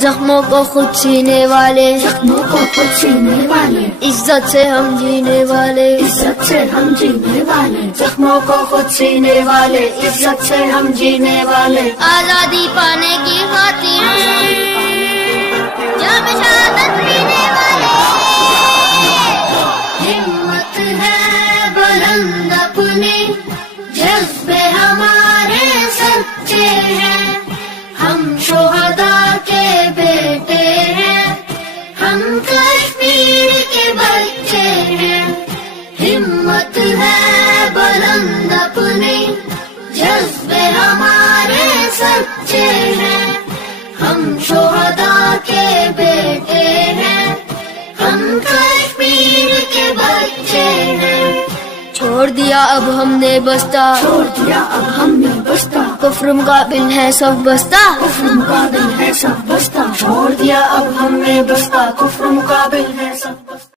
زخموں کو خود سینے والے، زخموں کو خود سینے والے، عزت سے ہم جینے والے، عزت سے ہم جینے والے، زخموں کو خود سینے والے، عزت سے ہم جینے والے، آزادی پانے کی خاطر جام شہادت پینے والے، ہمت ہے بلند اپنی، جذبے ہمارے سچے ہیں، ہم شہداء کے بیٹے ہیں، ہم کشمیر کے بچے ہیں، ہمت ہے بلند اپنی، جذبے ہمارے سچے ہیں، ہم شہداء کے بیٹے ہیں، ہم کشمیر کے بچے ہیں، چھوڑ دیا اب ہم نے بستہ، چھوڑ دیا اب ہم نے بستہ، کفر مقابل ہے سب بستہ، کفر مقابل ہے سب بستہ، چھوڑ دیا اب ہم نے بستہ، کفر مقابل ہے سب بستہ۔